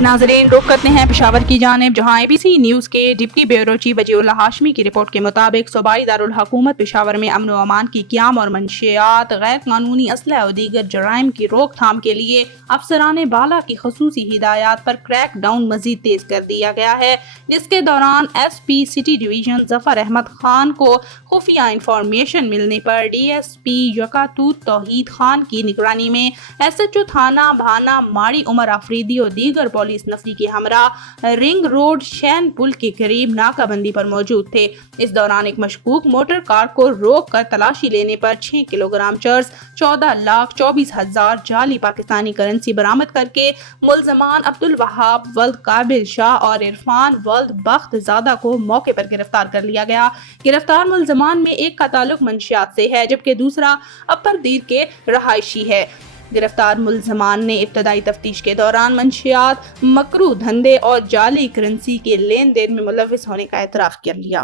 नाज़रीन, रुख करते हैं पेशावर की जानिब, जहाँ ABC न्यूज़ के डिप्टी ब्यूरो चीफ वजीउल्लाह हाशमी की रिपोर्ट के मुताबिक सूबाई दारुल हुकूमत पेशावर में अमन व अमान की क़याम और मंशियात, गैर कानूनी असलह और दीगर जराइम की रोकथाम के लिए अफसरान बाला की खसूसी हिदायत पर क्रैक डाउन मजीद तेज कर दिया गया है, जिसके दौरान SP city division Zafar Ahmed Khan को खुफिया इंफॉर्मेशन मिलने पर DSP यकातूत तौहीद खान की निगरानी में SHO थाना भाना माड़ी उमर आफरीदी और दीगर पुलिस नफरी के हमरा रिंग रोड शैन पुल के करीब नाकाबंदी पर मौजूद थे। इस दौरान एक मशकूक मोटर कार को रोक कर तलाशी लेने पर 6 किलोग्राम चर्स, 14,24,000 जाली पाकिस्तानी करेंसी बरामद करके मुल्जमान अब्दुल वहाब वल्द काबिल शाह और इरफान वल्द बख्त ज़ादा को मौके पर गिरफ्तार कर लिया गया। गिरफ्तार मुल्जमान में एक का ताल्लुक मंशियात से है, जबकि दूसरा अपर दीर के रहायशी है। गिरफ्तार मुल्जमान ने इब्तदाई तफ्तीश के दौरान मंशियात, मकरू धंधे और जाली करेंसी के लेन देन में मुलव्विस होने का एतराफ़ कर लिया।